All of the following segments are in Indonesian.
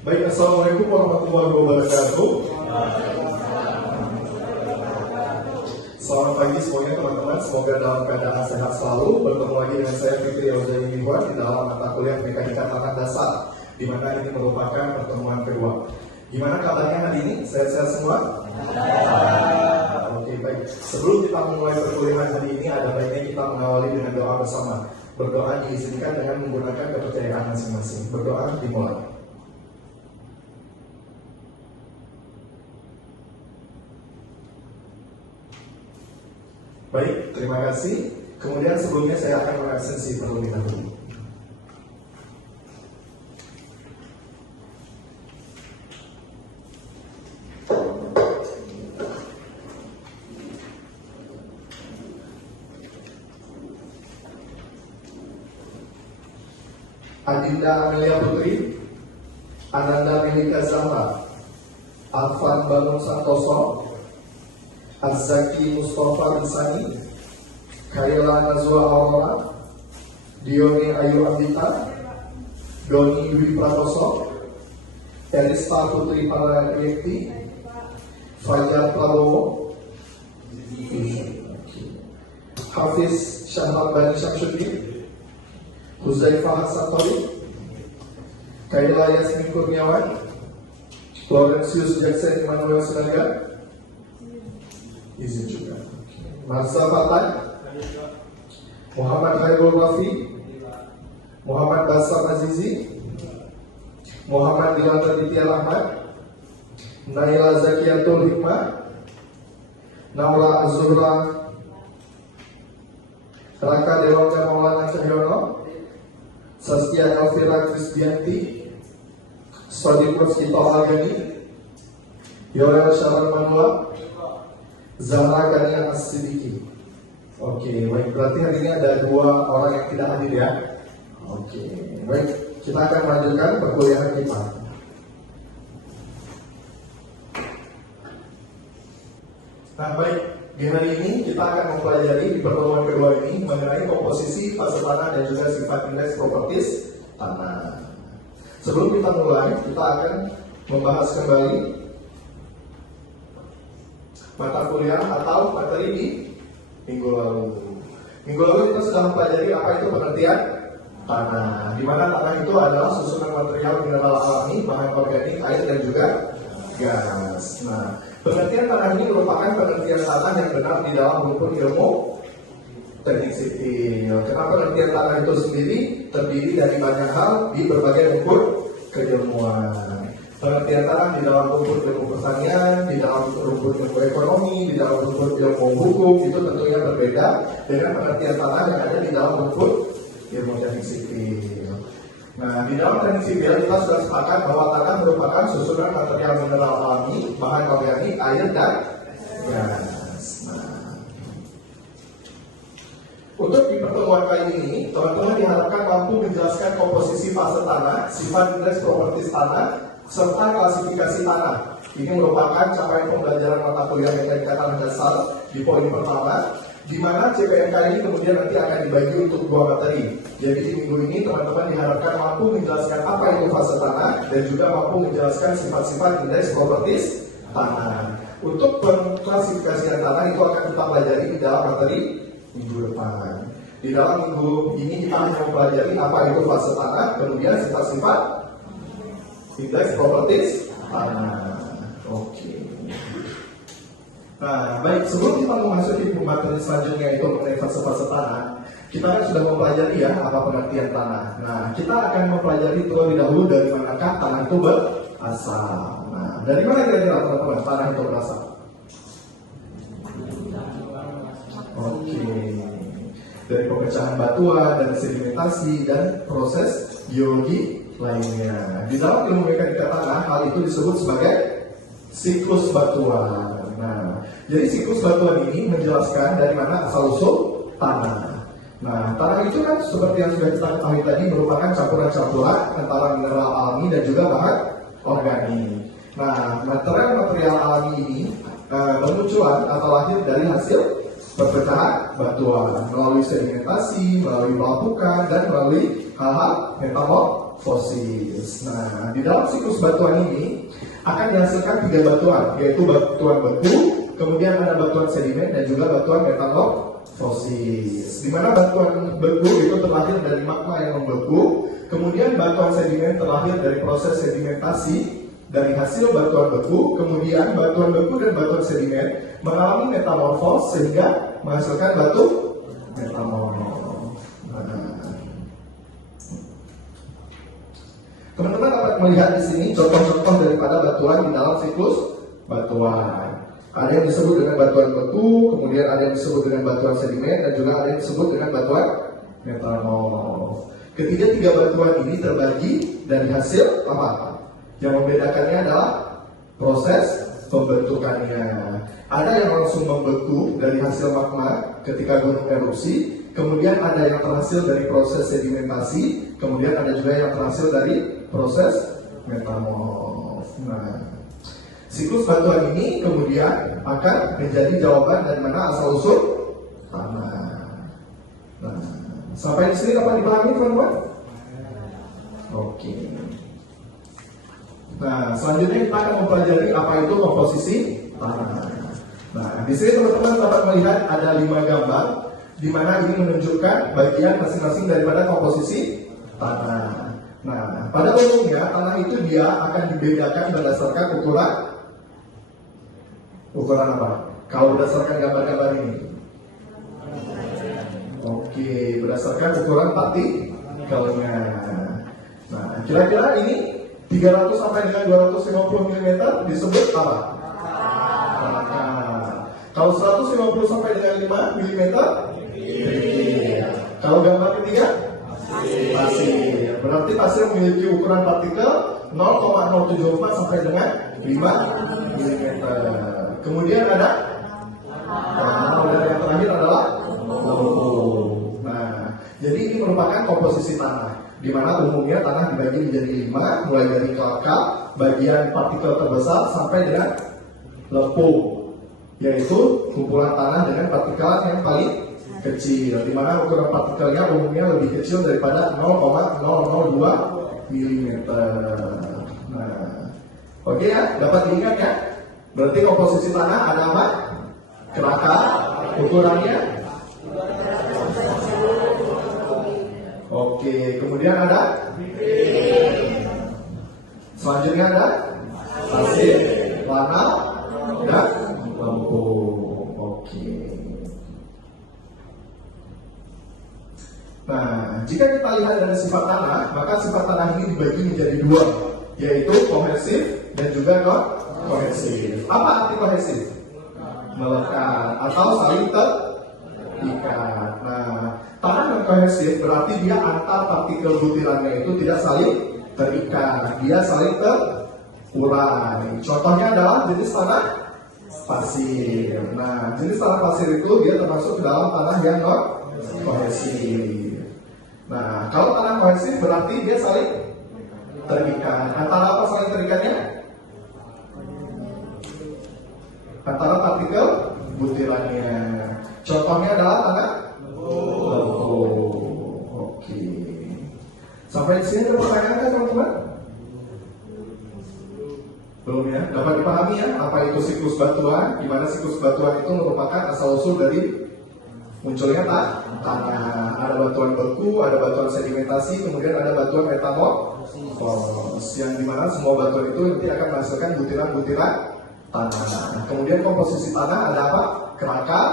Baik, Assalamualaikum warahmatullahi wabarakatuh. Selamat pagi semuanya teman-teman, semoga dalam keadaan sehat selalu. Bertemu lagi dengan saya Fikri Auzaini Mihwan di dalam mata kuliah Mekanika Tanah Dasar, di mana ini merupakan pertemuan kedua. Gimana kabarnya hari ini? Sehat-sehat semua? Oke, baik. Sebelum kita memulai perkuliahan hari ini, ada baiknya kita mengawali dengan doa bersama. Berdoa diizinkan dengan menggunakan kepercayaan masing-masing. Berdoa dimulai. Baik, terima kasih. Kemudian sebelumnya saya akan mengabsensi terlebih dahulu. Adinda Amelia Putri, Ananda Melika Zahra, Alvan Bangun Santoso, Az-Zaki Mustafa Insani, Kayla Nazwa Aurora, Dioni Ayu Ambita, Doni Dwi Pratoso, Elista Putri Palayakti, Fajar Prabowo, Hafiz Syahab Bani Syamsuddin, Huzaifah Hasantori, Kayla Yasmin Kurniawan, Laurentius Jackson Emmanuel Sinaga, izin juga. Marza Fatai, Muhammad Khairul Rafi, Muhammad Basar Azizi, Muhammad Dilal Raditya Ahmad, Naila Zakiatul Hikmah, Naura Azura, Raka Dewangga Maulana Cahyono, Saskia Elvira Krisdianti, Sodikus Kito Algani, Yorel Sharon Manula, Zahra Kania As-Sidiki. Oke, baik. Berarti hari ini ada dua orang yang tidak hadir ya. Oke, baik. Kita akan melanjutkan perkuliahan kita. Nah, baik. Di hari ini kita akan mempelajari di pertemuan kedua ini mengenai komposisi fase tanah dan juga sifat indeks properties tanah. Sebelum kita mulai, kita akan membahas kembali mata kuliah atau materi di minggu lalu. Minggu lalu kita sudah mempelajari apa itu pengertian tanah, di mana tanah itu adalah susunan material mineral alami, bahan organik, air dan juga gas. Nah, pengertian tanah ini merupakan pengertian tanah yang benar di dalam rumpun ilmu teknik sipil. Karena pengertian tanah itu sendiri terdiri dari banyak hal di berbagai rumpun keilmuan. Pengertian tanah di dalam rumpun ilmu pertanian, di dalam rumpun ilmu ekonomi, di dalam rumpun ilmu hukum itu tentunya berbeda dengan pengertian tanah yang ada di dalam rumpun ilmu teknik sipil. Nah, di dalam teknik sipil kita sudah sepakat bahwa tanah merupakan susunan material mineral alami, bahan organik, air dan gas. Nah, untuk di pertemuan kali ini, teman-teman diharapkan mampu menjelaskan komposisi fase tanah, sifat indeks properties tanah, serta klasifikasi tanah. Ini merupakan capaian pembelajaran mata kuliah Mekanika Tanah Dasar di poin pertama, di mana CPNK ini kemudian nanti akan dibagi untuk dua materi. Jadi di minggu ini teman-teman diharapkan mampu menjelaskan apa itu fase tanah dan juga mampu menjelaskan sifat-sifat indeks properties tanah. Untuk pengklasifikasian tanah itu akan kita pelajari di dalam materi minggu depan. Di dalam minggu ini kita akan mempelajari apa itu fase tanah, kemudian sifat-sifat indeks properties tanah. Oke. Nah, baik, sebelum kita memasuki materi selanjutnya itu mengenai fase-fase tanah, kita kan sudah mempelajari ya apa pengertian tanah. Nah, kita akan mempelajari terlebih dahulu dari manakah tanah itu berasal. Nah, dari mana kira-kira teman-teman tanah itu berasal? Oke. Dari pemecahan batuan dan sedimentasi dan proses geologi lainnya. Di dalam ilmu mekanika tanah, hal itu disebut sebagai siklus batuan. Nah, jadi siklus batuan ini menjelaskan dari mana asal usul tanah. Nah, tanah itu kan seperti yang sudah kita ketahui tadi merupakan campuran-campuran antara mineral alami dan juga bahan organik. Nah, material alami ini bermunculan atau lahir dari hasil perpecahan batuan melalui sedimentasi, melalui pelapukan, dan melalui hal-hal metamorfosis. metamorfosis. Nah, di dalam siklus batuan ini akan dihasilkan 3 batuan, yaitu batuan beku, kemudian ada batuan sedimen dan juga batuan metamorfosis. Di mana batuan beku itu terlahir dari magma yang membeku, kemudian batuan sedimen terlahir dari proses sedimentasi dari hasil batuan beku, kemudian batuan beku dan batuan sedimen mengalami metamorfos sehingga menghasilkan batu metamorf. Teman-teman dapat melihat di sini contoh-contoh daripada batuan di dalam siklus batuan. Ada yang disebut dengan batuan beku, kemudian ada yang disebut dengan batuan sedimen, dan juga ada yang disebut dengan batuan metamorf. Ketiga-tiga batuan ini terbagi dari hasil apa? Yang membedakannya adalah proses pembentukannya. Ada yang langsung membeku dari hasil magma ketika gunung erupsi, kemudian ada yang terhasil dari proses sedimentasi, kemudian ada juga yang terhasil dari proses metamorf. Nah, siklus batuan ini kemudian akan menjadi jawaban dari mana asal usul tanah. Nah, sampai di sini dapat dipahami teman-teman? Oke. Nah, selanjutnya kita akan mempelajari apa itu komposisi tanah. Nah, di sini teman-teman dapat melihat ada 5 gambar, di mana ini menunjukkan bagian masing-masing daripada komposisi tanah. Nah, pada umumnya tanah itu dia akan dibedakan berdasarkan ukuran apa? Kalau berdasarkan gambar-gambar ini, oke, berdasarkan ukuran partikelnya. Nah, kira-kira ini 300 sampai dengan 250 mm disebut apa? Kalau 150 sampai dengan 5 mm, kalau gambar ketiga, pasir. Berarti pasir memiliki ukuran partikel 0,074 sampai dengan 5 mm. Kemudian ada, dan yang terakhir adalah lumpur. Nah, jadi ini merupakan komposisi tanah, di mana umumnya tanah dibagi menjadi 5, mulai dari kelakar, bagian partikel terbesar sampai dengan lempung, yaitu kumpulan tanah dengan partikel yang paling kecil, di mana ukuran partikelnya umumnya lebih kecil daripada 0,002 mm. Nah, oke ya, dapat diingat ya. Berarti komposisi tanah ada apa? Kelakar, ukurannya. Oke, kemudian ada? Selanjutnya ada? Pasir, tanah, dan lempung. Oke. Nah, jika kita lihat dari sifat tanah, maka sifat tanah ini dibagi menjadi 2, yaitu kohesif dan juga non-kohesif. Apa arti kohesif? Melekat atau saling terikat. Nah, tanah non-kohesif berarti dia antar partikel butirannya itu tidak saling terikat, dia saling terurai. Contohnya adalah jenis tanah pasir. Nah, jenis tanah pasir itu dia termasuk ke dalam tanah yang non-kohesif. Nah, kalau tanah kohesif berarti dia saling terikat. Antara apa saling terikatnya? Antara partikel butirannya. Contohnya adalah tanah lempung. Oke. Sampai di sini ada pertanyaan kan teman-teman? Belum ya? Dapat dipahami ya apa itu siklus batuan? Di mana siklus batuan itu merupakan asal usul dari munculnya tanah. Ada batuan beku, ada batuan sedimentasi, kemudian ada batuan metamorfos, yang dimana semua batuan itu nanti akan menghasilkan butiran-butiran tanah. Kemudian komposisi tanah ada apa? Kerakar,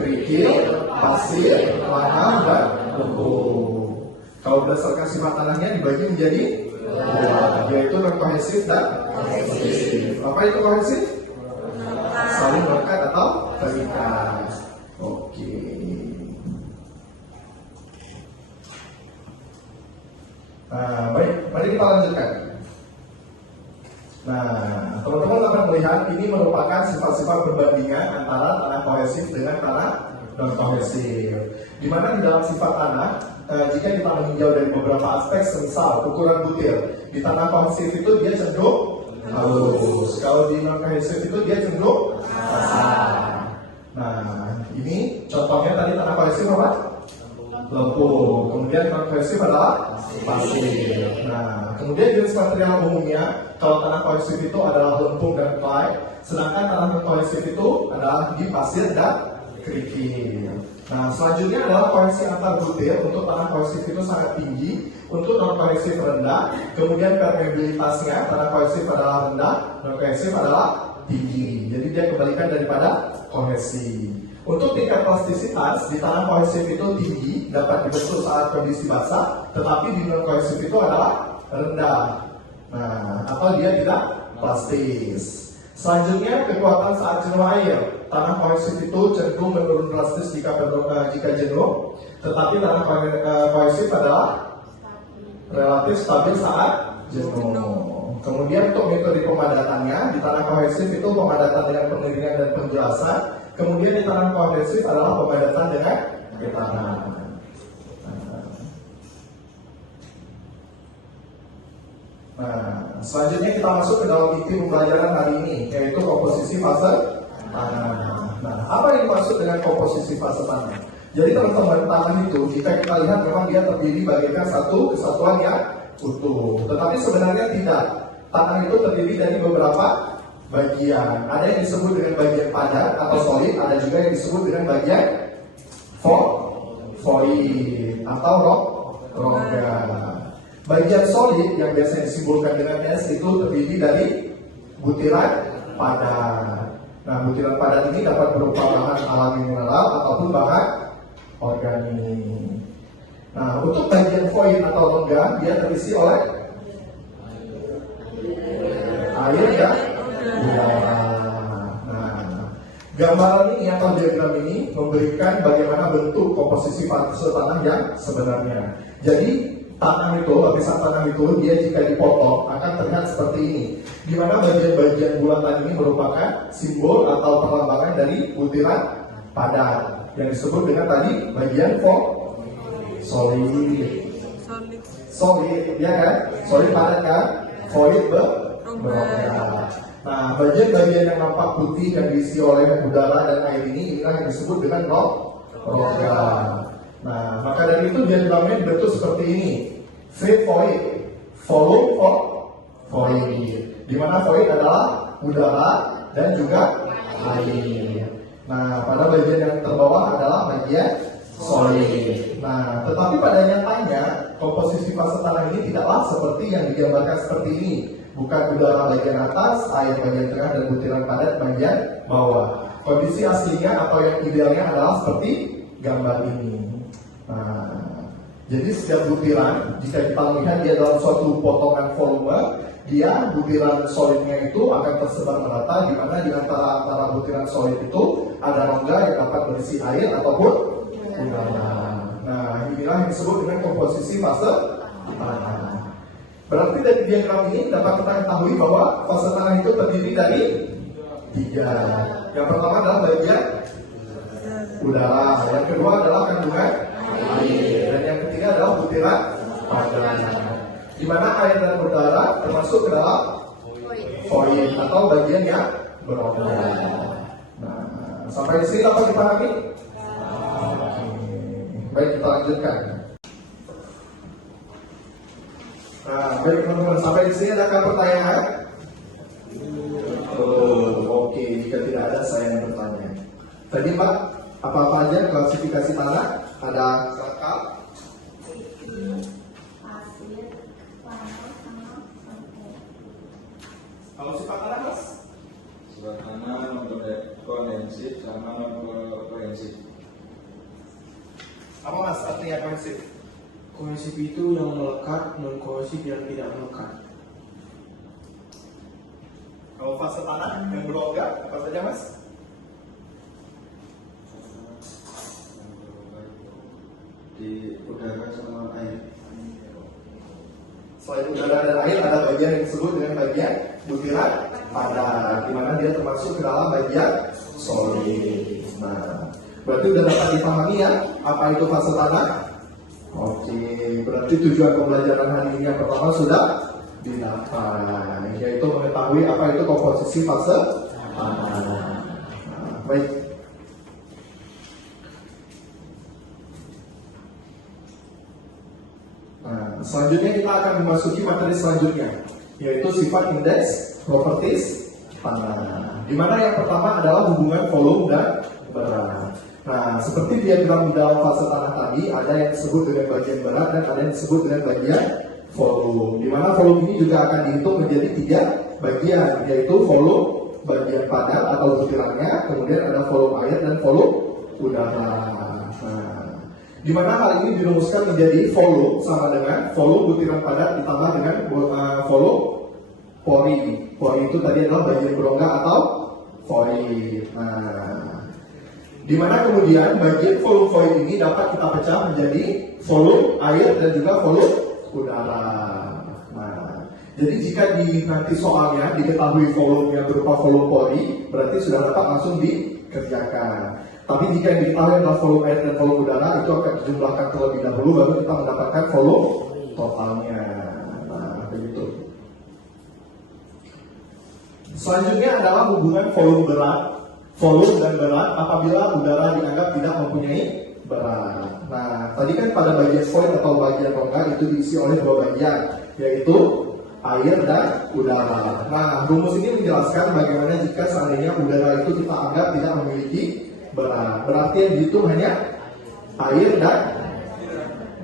kerikil, pasir, tanah, dan lempung. Kalau berdasarkan sifat tanahnya dibagi menjadi 2, yaitu non-kohesif dan kohesif. Apa itu kohesif? Saling melekat atau terikat. Oke. Nah, baik, mari kita lanjutkan. Nah, teman-teman akan melihat ini merupakan sifat-sifat perbandingan antara tanah kohesif dengan tanah non-kohesif. Di mana di dalam sifat tanah, jika kita meninjau dari beberapa aspek, semisal ukuran butir, di tanah kohesif itu dia cenderung halus, kalau di non-kohesif itu dia cenderung kasar. Nah, ini contohnya tadi tanah kohesif apa? lempung. Kemudian non kohesif adalah pasir. Nah, kemudian jenis material umumnya, kalau tanah kohesif itu adalah lempung dan clay, sedangkan tanah non kohesif itu adalah di pasir dan kerikil. Nah, selanjutnya adalah kohesi antar butir. Untuk tanah kohesif itu sangat tinggi, untuk non kohesif rendah. Kemudian permeabilitasnya, tanah kohesif adalah rendah, non kohesif adalah tinggi. Jadi dia kebalikan daripada kohesi. Untuk tingkat plastisitas di tanah kohesif itu tinggi, dapat dibentuk saat kondisi basah, tetapi di non kohesif itu adalah rendah. Nah, atau dia tidak plastis. Selanjutnya kekuatan saat jenuh air. Tanah kohesif itu cenderung menurun drastis jika jenuh, tetapi tanah kohesif adalah relatif stabil saat jenuh. Kemudian untuk metode pemadatannya, di tanah kohesif itu pemadatan dengan pengeringan dan penjelasan. Kemudian di tanah kohesif adalah pemadatan dengan getaran. Nah, selanjutnya kita masuk ke dalam inti pembelajaran hari ini, yaitu komposisi fase tanah. Nah, apa yang dimaksud dengan komposisi fase tanah? Jadi teman-teman, tanah itu jika kita lihat memang dia terdiri bagaikan satu kesatuan yang utuh. Tetapi sebenarnya tidak. Tanah itu terdiri dari beberapa bagian. Ada yang disebut dengan bagian padat atau solid, ada juga yang disebut dengan bagian void atau rongga. Bagian solid yang biasanya disimbolkan dengan S itu terdiri dari butiran padat. Nah, butiran padat ini dapat berupa bahan alami mineral ataupun bahan organik. Nah, untuk bagian void atau rongga, dia terisi oleh air dan udara. Nah, gambaran ini atau diagram ini memberikan bagaimana bentuk komposisi fase tanah yang sebenarnya. Jadi tanah itu, lapisan tanah itu, dia jika dipotong akan terlihat seperti ini. Di mana bagian-bagian bulatan ini merupakan simbol atau perlambangan dari butiran padat yang disebut dengan tadi bagian solid, ya kan? Solid padat kan? Void berongga. Nah, bagian-bagian yang nampak putih yang diisi oleh udara dan air ini inilah yang disebut dengan rongga. Nah, maka dari itu diagramnya dibentuk seperti ini. Void, volume void, di mana void adalah udara dan juga air. Nah, pada bagian yang terbawah adalah bagian solid. Nah, tetapi pada nyatanya komposisi fase tanah ini tidaklah seperti yang digambarkan seperti ini. Bukan udara bagian atas, air bagian tengah, dan butiran padat bagian bawah. Kondisi aslinya atau yang idealnya adalah seperti gambar ini. Nah, jadi setiap butiran, jika kita melihat dia dalam suatu potongan volume, dia butiran solidnya itu akan tersebar merata, di mana di antara butiran solid itu ada rongga yang dapat berisi air ataupun udara. Nah, inilah yang disebut dengan komposisi fase tanah. Berarti dari diagram ini dapat kita ketahui bahwa fase tanah itu terdiri dari 3. Yang pertama adalah bagian udara, yang kedua adalah kandungan air, dan yang ketiga adalah butiran padat. Di mana air dan udara termasuk ke dalam void atau bagian yang berongga. Nah, sampai di sini dapat dipahami? Baik, kita lanjutkan. Nah, baik teman-teman, sampai di sini adakah pertanyaan? Oke, jika tidak ada saya yang bertanya. Tadi Pak, apa-apa aja klasifikasi tanah? Ada serkal, pasir, tanah, sama santai. kalau sifat tanah Mas? Sifat tanah non-kohesif sama non-kohesif. Apa Mas artinya kohesif? Kohesif itu yang melekat, non kohesif yang tidak melekat. Kalau fase tanah yang berongga, apa saja Mas? Di udara sama air. Selain udara dan air, ada bagian yang disebut dengan bagian butiran padat, di mana dia termasuk ke dalam bagian solid. Nah, berarti sudah dapat dipahami ya apa itu fase tanah? Oke, berarti tujuan pembelajaran hari ini yang pertama sudah didapat, yaitu mengetahui apa itu komposisi fase tanah. Nah, baik. selanjutnya kita akan memasuki materi selanjutnya, yaitu sifat indeks properties tanah. Di mana yang pertama adalah hubungan volume dan berat. Nah, seperti diagram di dalam fase tanah tadi, ada yang disebut dengan bagian berat dan ada yang disebut dengan bagian volume. Di mana volume ini juga akan dihitung menjadi 3 bagian, yaitu volume bagian padat atau butirannya, kemudian ada volume air dan volume udara. Nah, di mana hal ini dirumuskan menjadi volume sama dengan volume butiran padat ditambah dengan volume pori. Pori itu tadi adalah bagian berongga atau void. Nah, di mana kemudian bagian volume void ini dapat kita pecah menjadi volume air dan juga volume udara. Nah, jadi jika nanti soalnya diketahui volume yang berupa volume pori, berarti sudah dapat langsung dikerjakan. Tapi jika yang diketahui adalah volume air dan volume udara, itu akan dijumlahkan terlebih dahulu, baru kita mendapatkan volume totalnya. Nah, begitu. Selanjutnya adalah hubungan volume dan berat apabila udara dianggap tidak mempunyai berat. Nah, tadi kan pada bagian void atau bagian rongga itu diisi oleh 2 bagian, yaitu air dan udara. Nah, rumus ini menjelaskan bagaimana jika seandainya udara itu kita anggap tidak memiliki berat. Berarti yang dihitung hanya air dan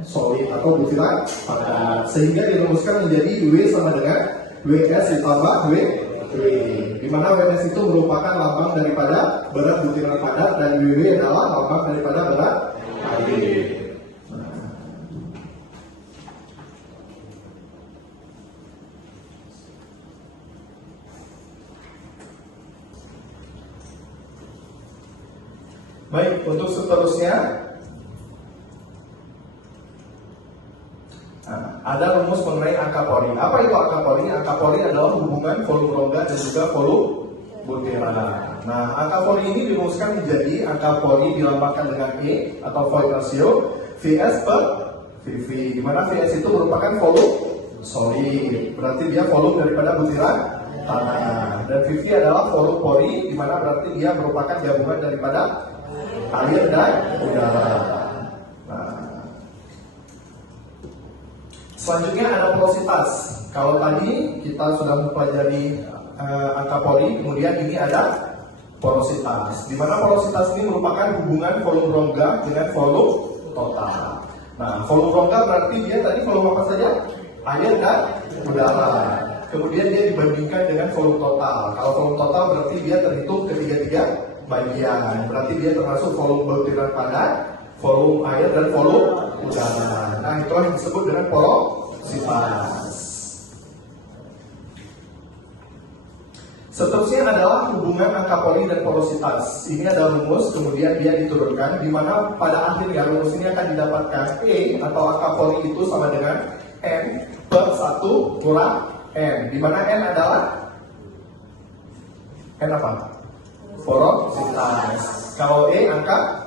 solid atau butiran padat. Sehingga dirumuskan menjadi W sama dengan WS ditambah W. Di mana WS itu merupakan lambang daripada berat butiran padat dan WW adalah lambang daripada berat air. Baik, untuk seterusnya ada rumus mengenai angka pori. Apa itu angka pori? Angka pori adalah hubungan volume rongga dan juga volume butiran. Nah, angka pori ini dirumuskan menjadi angka pori dilambangkan dengan E atau void ratio VS per VV, di mana VS itu merupakan volume solid, berarti dia volume daripada butiran tanah, dan VV adalah volume pori, di mana berarti dia merupakan gabungan daripada air dan udara. Nah, selanjutnya ada porositas. Kalau tadi kita sudah mempelajari angka pori, kemudian ini ada porositas. Di mana porositas ini merupakan hubungan volume rongga dengan volume total. Nah, volume rongga berarti dia tadi volume apa saja? Air dan udara. Kemudian dia dibandingkan dengan volume total. Kalau volume total berarti dia terhitung ketiga-tiga bagian. Berarti dia termasuk volume butiran padat, volume air dan volume udara. Nah, itu yang disebut dengan porositas. Seterusnya adalah hubungan angka pori dan porositas. Ini ada rumus, kemudian dia diturunkan, di mana pada akhirnya rumus ini akan didapatkan E atau angka pori itu sama dengan N per 1 kurang N, di mana N adalah N apa? Porositas. Kalau E angka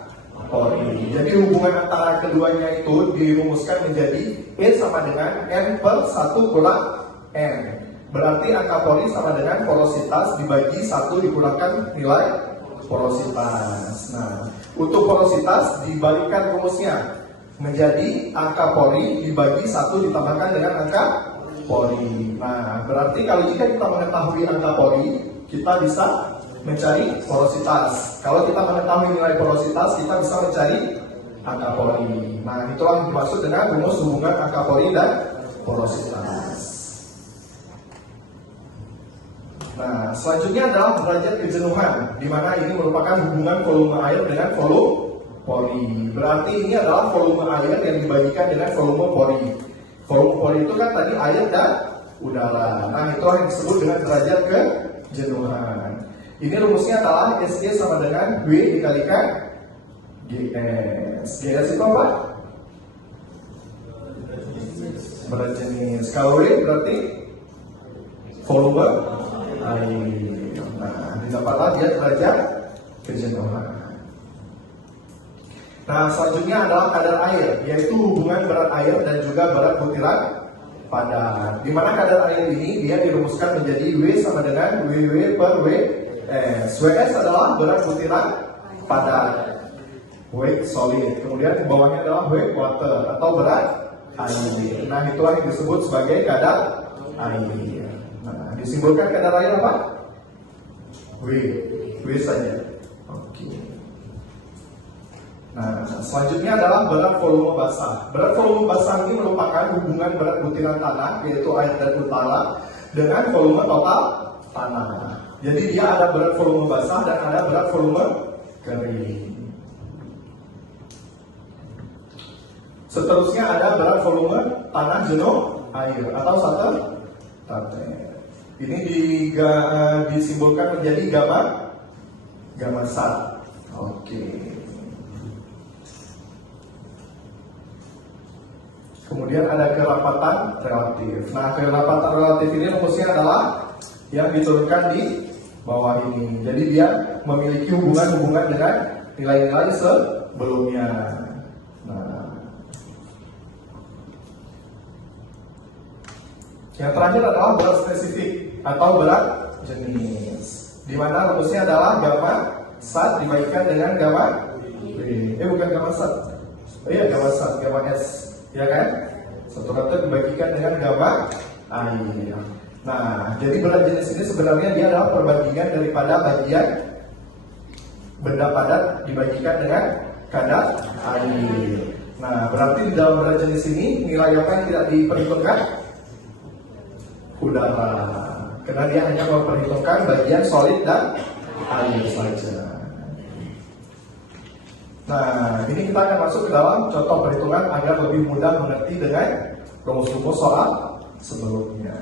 pori. Jadi hubungan antara keduanya itu dirumuskan menjadi E sama dengan N per 1 kurang N. Berarti angka pori sama dengan porositas dibagi 1 dikurangkan nilai porositas. Nah, untuk porositas dibalikkan rumusnya menjadi angka pori dibagi 1 ditambahkan dengan angka pori. Nah, berarti kalau jika kita mengetahui angka pori, kita bisa mencari porositas. Kalau kita mengetahui nilai porositas, kita bisa mencari angka pori. Nah, itulah yang dimaksud dengan rumus hubungan angka pori dan porositas. Nah, selanjutnya adalah derajat kejenuhan, di mana ini merupakan hubungan volume air dengan volume pori. Berarti ini adalah volume air yang dibagikan dengan volume pori. Volume pori itu kan tadi air dan udara. Nah, itu yang disebut dengan derajat kejenuhan. Ini rumusnya adalah SG sama dengan W dikalikan GS. GS itu apa? Berat jenis. Kalau W berarti volume air. Nah, didapatlah dia derajat kejenuhan. Nah, selanjutnya adalah kadar air, yaitu hubungan berat air dan juga berat butiran padat. Di mana kadar air ini dia dirumuskan menjadi W sama dengan WW per WS. WS adalah berat butiran padat, weight solid. Kemudian di bawahnya adalah weight water atau berat air. Nah, itulah yang disebut sebagai kadar air. Nah, disimbolkan kadar air apa? W. W saja. Oke. Nah, selanjutnya adalah berat volume basah. Berat volume basah ini merupakan hubungan berat butiran tanah, yaitu air dan utara, dengan volume total tanah. Jadi dia ada berat volume basah dan ada berat volume kering. Seterusnya ada berat volume tanah jenuh air atau sater. Ini disimbolkan menjadi gamma sat. Oke. Kemudian ada kerapatan relatif. Nah, kerapatan relatif ini rumusnya adalah yang diturunkan di bawah ini. Jadi dia memiliki hubungan-hubungan dengan nilai-nilai sebelumnya. Nah, yang terakhir adalah berat spesifik atau berat jenis, di mana rumusnya adalah gamma sat dibagikan dengan gamma B. Bukan gamma sat. Iya, gamma sat, gamma S. Ya kan? Satu kata dibagikan dengan gamma air. Nah, jadi berat jenis ini sebenarnya dia adalah perbandingan daripada bagian benda padat dibagikan dengan kadar air. Nah, berarti di dalam berat jenis ini nilai apa yang tidak diperhitungkan? Udara. Karena dia hanya memperhitungkan bagian solid dan air saja. Nah, ini kita akan masuk ke dalam contoh perhitungan agar lebih mudah mengerti dengan rumus-rumus soal sebelumnya.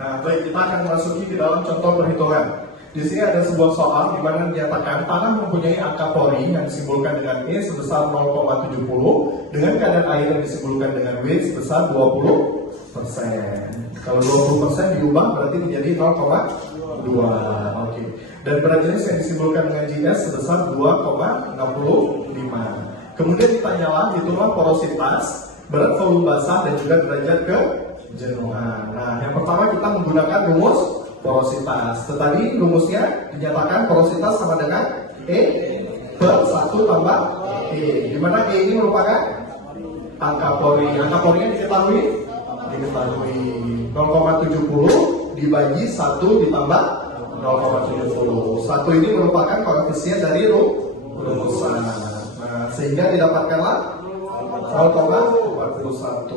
Nah, baik, kita akan memasuki ke dalam contoh perhitungan. Di sini ada sebuah soal di mana dinyatakan tanah mempunyai angka Pori yang disimbolkan dengan E sebesar 0,70 dengan kadar air yang disimbolkan dengan W sebesar 20%. Kalau 20% diubah berarti menjadi 0,2. Oke. Dan berat jenis yang disimbolkan dengan GS sebesar 2,65. Kemudian ditanyalah, hitunglah porositas, berat volume basah dan juga derajat kejenuhan. Nah, yang pertama kita menggunakan rumus porositas. Tadi rumusnya dinyatakan porositas sama dengan E per 1 tambah E. Di mana E ini merupakan angka Pori. Angka Porinya diketahui 0,70 dibagi 1 ditambah 0,70. 1 ini merupakan koefisien dari rumusan. Nah, sehingga didapatkanlah 0,41.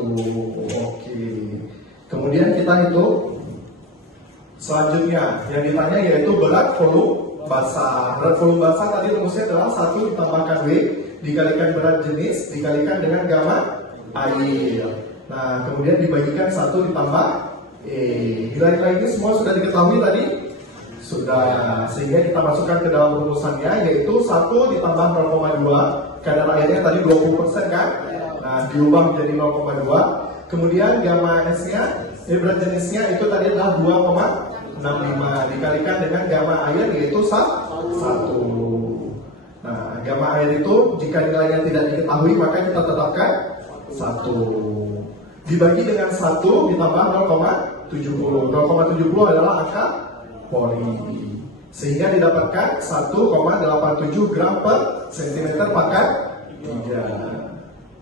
Oke. Kemudian kita hitung selanjutnya yang ditanya yaitu berat volume basah. Berat volume basah tadi rumusnya adalah 1 ditambahkan W dikalikan berat jenis dikalikan dengan gamma air. Nah, kemudian dibagikan 1 ditambah E. Nilai-nilai ini semua sudah diketahui tadi? Sudah. Sehingga kita masukkan ke dalam rumusannya yaitu 1 ditambah 0,2. Kadar airnya tadi 20% kan? Nah, diubah menjadi 0,2. Kemudian gamma S-nya, berat jenisnya itu tadi adalah 2,65 dikalikan dengan gamma air yaitu 1. Nah, gamma air itu jika nilainya tidak diketahui maka kita tetapkan 1. Dibagi dengan 1 ditambah 0,70. 0,70 adalah angka Pori. Sehingga didapatkan 1,87 gram per cm pangkat 3.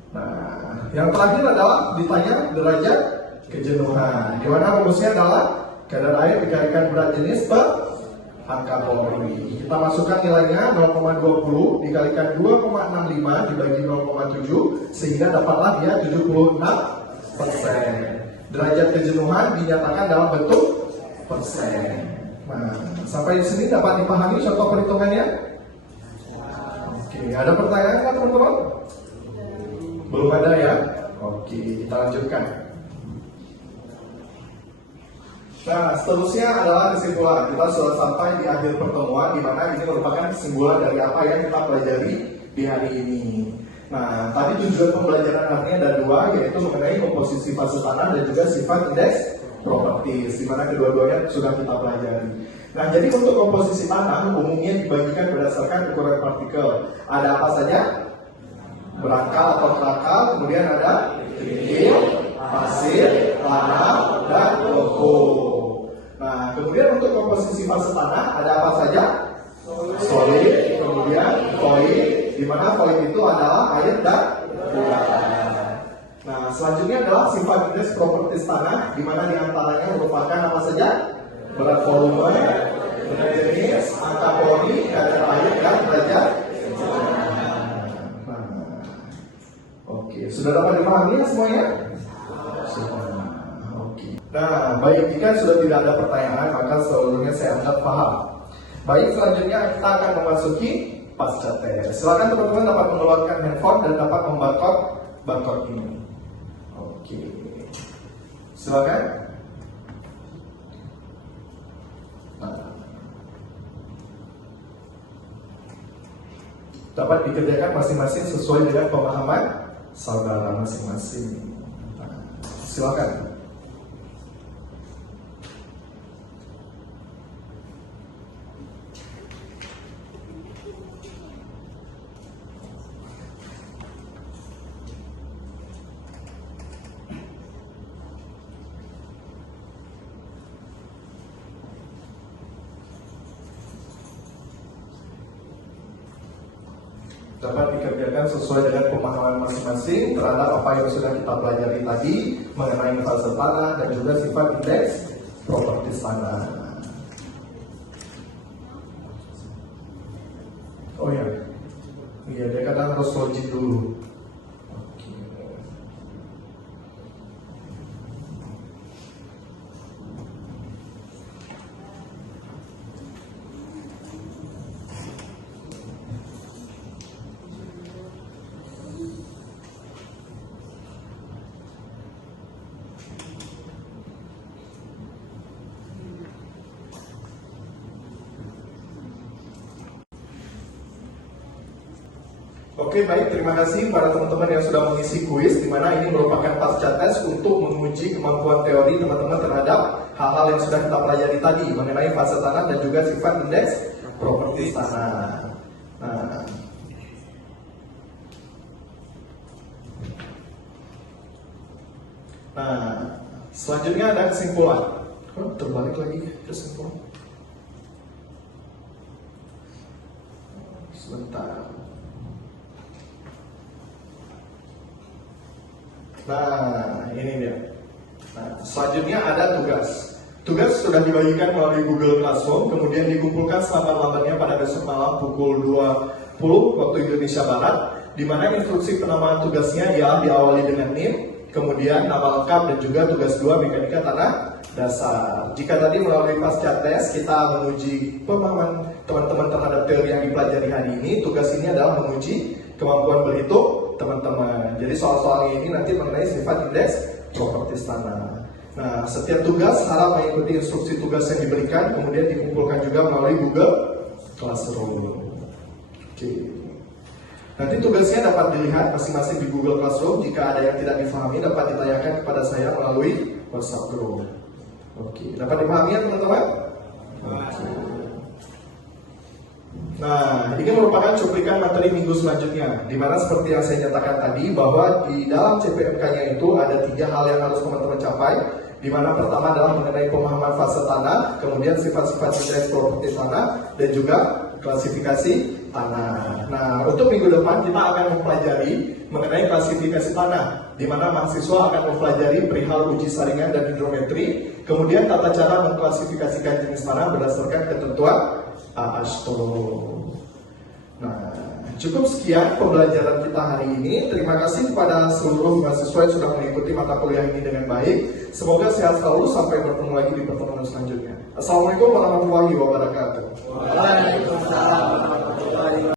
Nah, yang terakhir adalah ditanya derajat kejenuhan. Di mana rumusnya adalah kadar air dikalikan berat jenis per angka Pori. Kita masukkan nilainya 0,20 dikalikan 2,65 dibagi 0,7 sehingga dapatlah dia 76%. Derajat kejenuhan dinyatakan dalam bentuk persen. Nah, sampai di sini dapat dipahami contoh perhitungannya? Oke, ada pertanyaan nggak teman-teman? Belum ada ya? Oke, kita lanjutkan. Nah, seterusnya adalah kesimpulan. Kita sudah sampai di akhir pertemuan, di mana ini merupakan kesimpulan dari apa yang kita pelajari di hari ini. Nah, tadi tujuan pembelajaran hari ini ada dua, yaitu mengenai komposisi fase tanah dan juga sifat indeks properties, di mana kedua-duanya sudah kita pelajari. Nah, jadi untuk komposisi tanah umumnya dibagikan berdasarkan ukuran partikel. Ada apa saja? Berangkal atau kerakal, kemudian ada kerikil, pasir, tanah, dan lumpur. Nah, kemudian untuk komposisi fase tanah ada apa saja? Solid, kemudian void, di mana void itu adalah air dan udara. Nah, selanjutnya adalah sifat indeks propertis tanah, di mana diantaranya merupakan apa saja? Berat volume, berat jenis, angka pori, kadar air, dan derajat. Oke, sudah dapat dipahami ya semuanya? Sudah. Oke. Nah, baik, jika sudah tidak ada pertanyaan, maka seluruhnya saya anggap paham. Baik, selanjutnya kita akan memasuki pasca tes. Silakan teman-teman dapat mengeluarkan handphone dan dapat barcode ini. Oke. Silakan. Nah. Dapat dikerjakan masing-masing sesuai dengan pemahaman saudara masing-masing. Nah, silakan. Dapat dikerjakan sesuai dengan pemahaman masing-masing terhadap apa yang sudah kita pelajari tadi mengenai fase tanah dan juga sifat indeks propertis tanah. Oh ya, iya dia kadang harus logik dulu. Oke. Oke, baik, terima kasih pada teman-teman yang sudah mengisi kuis, di mana ini merupakan pasca tes untuk menguji kemampuan teori teman-teman terhadap hal-hal yang sudah kita pelajari tadi mengenai fase tanah dan juga sifat indeks propertis tanah. Nah, selanjutnya ada kesimpulan. Oh, terbalik lagi kesimpulan. Sebentar. Nah, ini dia. Nah, selanjutnya ada tugas. Tugas sudah dibagikan melalui Google Classroom, kemudian dikumpulkan selambat-lambatnya pada besok malam pukul 20 waktu Indonesia Barat, di mana instruksi penamaan tugasnya ialah diawali dengan NIM, kemudian nama lengkap dan juga tugas 2 mekanika tanah dasar. Jika tadi melalui pasca tes kita menguji pemahaman teman-teman terhadap teori yang dipelajari hari ini, tugas ini adalah menguji kemampuan berhitung teman-teman. Jadi soal-soalnya ini nanti mengenai sifat indeks propertis tanah. Nah, setiap tugas harap mengikuti instruksi tugas yang diberikan, kemudian dikumpulkan juga melalui Google Classroom. Oke. Nanti tugasnya dapat dilihat masing-masing di Google Classroom. Jika ada yang tidak difahami dapat ditanyakan kepada saya melalui WhatsApp group. Oke, dapat dipahami ya teman-teman? Oke. Nah, ini merupakan cuplikan materi minggu selanjutnya, di mana seperti yang saya nyatakan tadi bahwa di dalam CPMK-nya itu ada 3 hal yang harus teman-teman capai, di mana pertama adalah mengenai pemahaman fase tanah, kemudian sifat-sifat indeks properti tanah, dan juga klasifikasi tanah. Nah, untuk minggu depan kita akan mempelajari mengenai klasifikasi tanah, di mana mahasiswa akan mempelajari perihal uji saringan dan hidrometri, kemudian tata cara mengklasifikasikan jenis tanah berdasarkan ketentuan AASHTO. Nah, cukup sekian pembelajaran kita hari ini. Terima kasih kepada seluruh mahasiswa yang sudah mengikuti mata kuliah ini dengan baik. Semoga sehat selalu sampai bertemu lagi di pertemuan selanjutnya. Assalamualaikum warahmatullahi wabarakatuh. Waalaikumsalam warahmatullahi wabarakatuh.